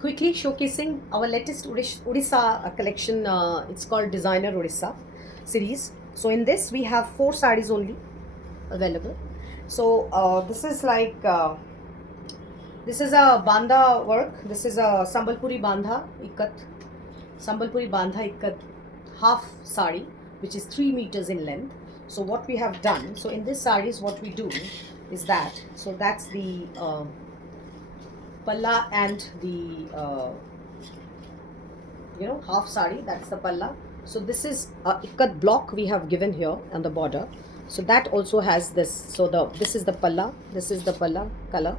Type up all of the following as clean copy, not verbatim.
quickly showcasing our latest Odisha collection. It's called Designer Odisha series. So in this we have 4 sarees only available. So this is a banda work. This is a Sambalpuri bandha ikat, Sambalpuri bandha ikat half sari, which is 3 meters in length. So what we have done, so in this sarees what we do is that, so that's the palla and the half sari, that's the palla. So this is a ikat block we have given here on the border. So that also has this. So this is the palla, this is the palla color,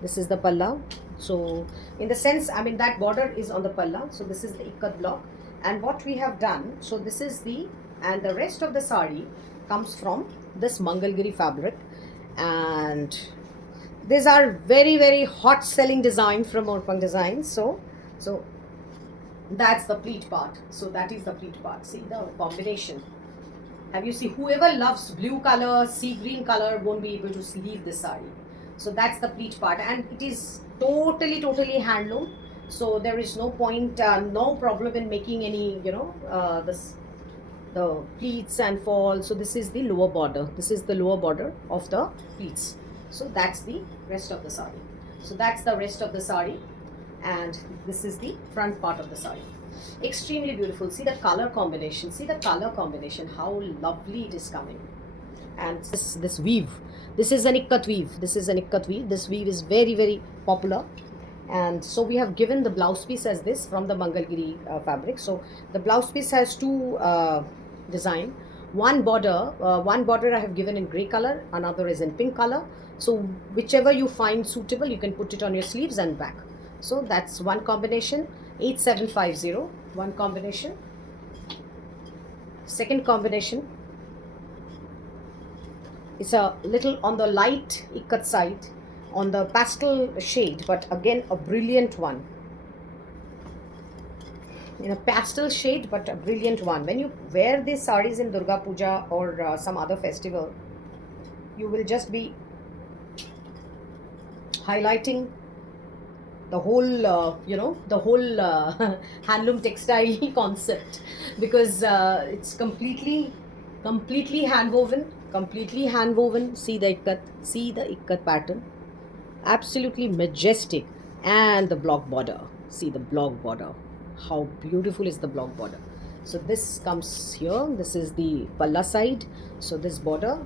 this is the palla. So in the sense, I mean, that border is on the palla. So this is the ikat block. And what we have done, so this is the, and the rest of the sari comes from this Mangalgiri fabric. And these are very hot selling design from Orpang Designs. So that's the pleat part. So that is the pleat part. See the combination. Have you seen, whoever loves blue color, sea green color won't be able to leave this sari. So that's the pleat part, and it is totally handloom. So there is no point, no problem in making any, this, the pleats and fall. So this is the lower border. This is the lower border of the pleats. So that's the rest of the sari. So that's the rest of the sari, and this is the front part of the sari. Extremely beautiful. See the color combination. See the color combination. How lovely it is coming. And this weave. This is an ikkat weave. This is an ikkat weave. This weave is very popular. And so we have given the blouse piece as this from the Mangalgiri fabric. So the blouse piece has two design. One border I have given in grey color, another is in pink color. So whichever you find suitable, you can put it on your sleeves and back. So that's one combination. 8750, one combination. Second combination is a little on the light ikat side, on the pastel shade, but again a brilliant one. In a pastel shade, but a brilliant one. When you wear these sarees in Durga Puja or some other festival, you will just be highlighting the whole the whole handloom textile concept, because it's completely hand woven. See the ikat pattern, absolutely majestic. And the block border, see the block border, how beautiful is the block border. So this comes here, this is the palla side. So this border,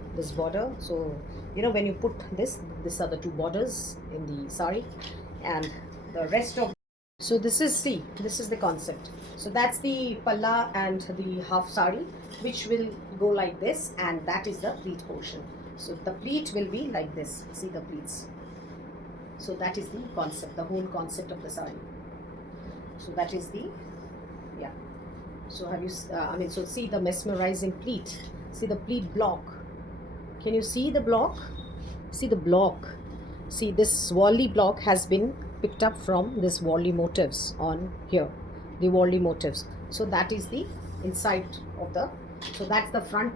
so when you put this, these are the two borders in the sari, and the rest of, so this is, see, this is the concept. So that's the palla and the half sari, which will go like this, and that is the pleat portion. So the pleat will be like this. See the pleats. So that is the concept, the whole concept of the sari. So that is the, yeah. So have you so see the mesmerizing pleat. See the pleat block. Can you see the block? See the block. See, this Wally block has been picked up from this Wally motifs on here, the Wally motifs. So that is the inside of the, so that's the front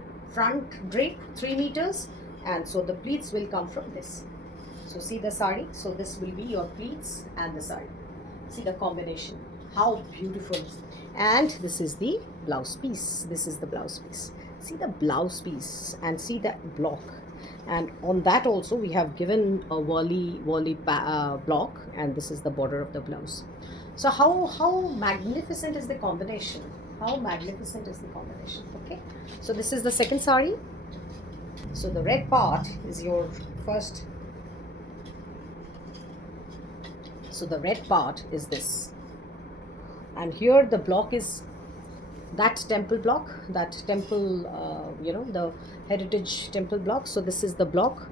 drape, 3 meters, and so the pleats will come from this. So see the sari. So this will be your pleats and the sari. See the combination, how beautiful. And this is the blouse piece. This is the blouse piece. See the blouse piece, and see that block. And on that also we have given a Wally block, and this is the border of the blouse. So how magnificent is the combination? How magnificent is the combination? Okay. So this is the second sari. So the red part is your first. So the red part is this, and here the block is that temple block, that temple, the heritage temple block. So this is the block,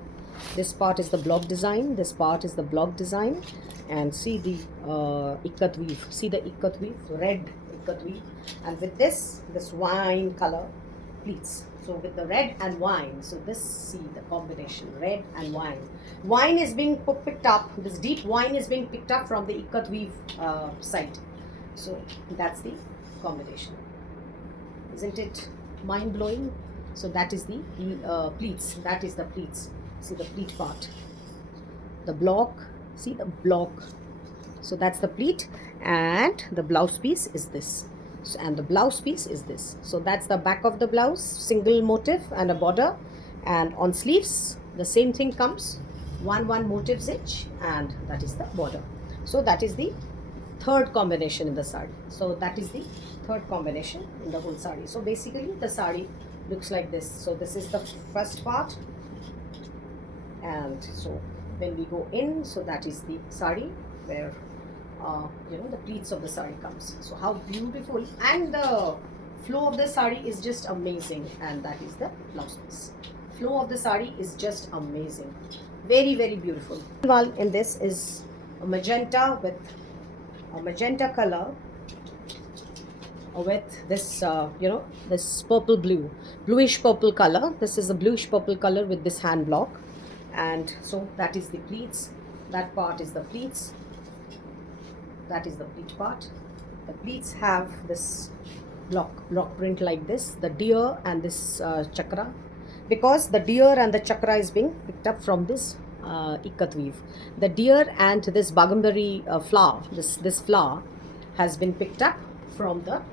this part is the block design, this part is the block design. And see the ikat weave, see the ikat weave, red ikat weave, and with this wine color pleats. So with the red and wine, so this, see the combination, red and wine is being picked up, this deep wine is being picked up from the ikat weave side. So that's the combination. Isn't it mind-blowing? So that is the pleats, that is the pleats. See the pleat part, the block, see the block, So that's the pleat, and the blouse piece is this. And the blouse piece is this. So that's the back of the blouse, single motif and a border. And on sleeves, the same thing comes, one motifs each, and that is the border. So that is the third combination in the sari. So that is the third combination in the whole sari. So basically the sari looks like this. So this is the first part, and so when we go in, so that is the sari where the pleats of the sari comes. So how beautiful, and the flow of the sari is just amazing, and that is the blouse piece. Flow of the sari is just amazing, very very beautiful. One in this is a magenta with a magenta color with this this purple bluish purple color. This is a bluish purple color with this hand block, and so that is the pleats. That part is the pleats. That is the pleat part. The pleats have this block print like this, the deer and this chakra, because the deer and the chakra is being picked up from this ikat weave. The deer and this bagamdari flower, this flower has been picked up from the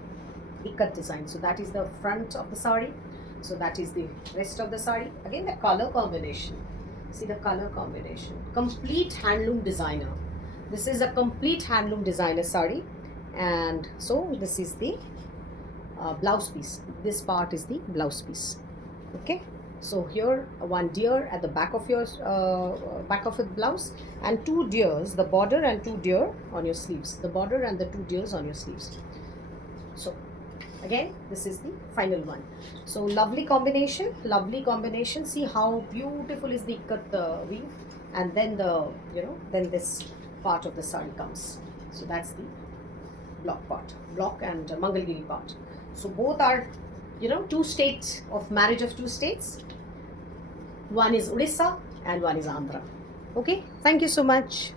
ikat design. So that is the front of the sari. So that is the rest of the sari. Again, the color combination. See the color combination. Complete handloom designer. This is a complete handloom designer sari, and so this is the blouse piece. This part is the blouse piece. Okay, so here one deer at the back of your back of the blouse, and two deers, the border and two deer on your sleeves. The border and the two deers on your sleeves. So again, this is the final one. So lovely combination, lovely combination. See how beautiful is the ikat weave, and then the then this part of the sari comes. So that's the block part, block and Mangalgiri part. So both are two states of marriage of two states. One is Odisha and one is Andhra. Okay, thank you so much.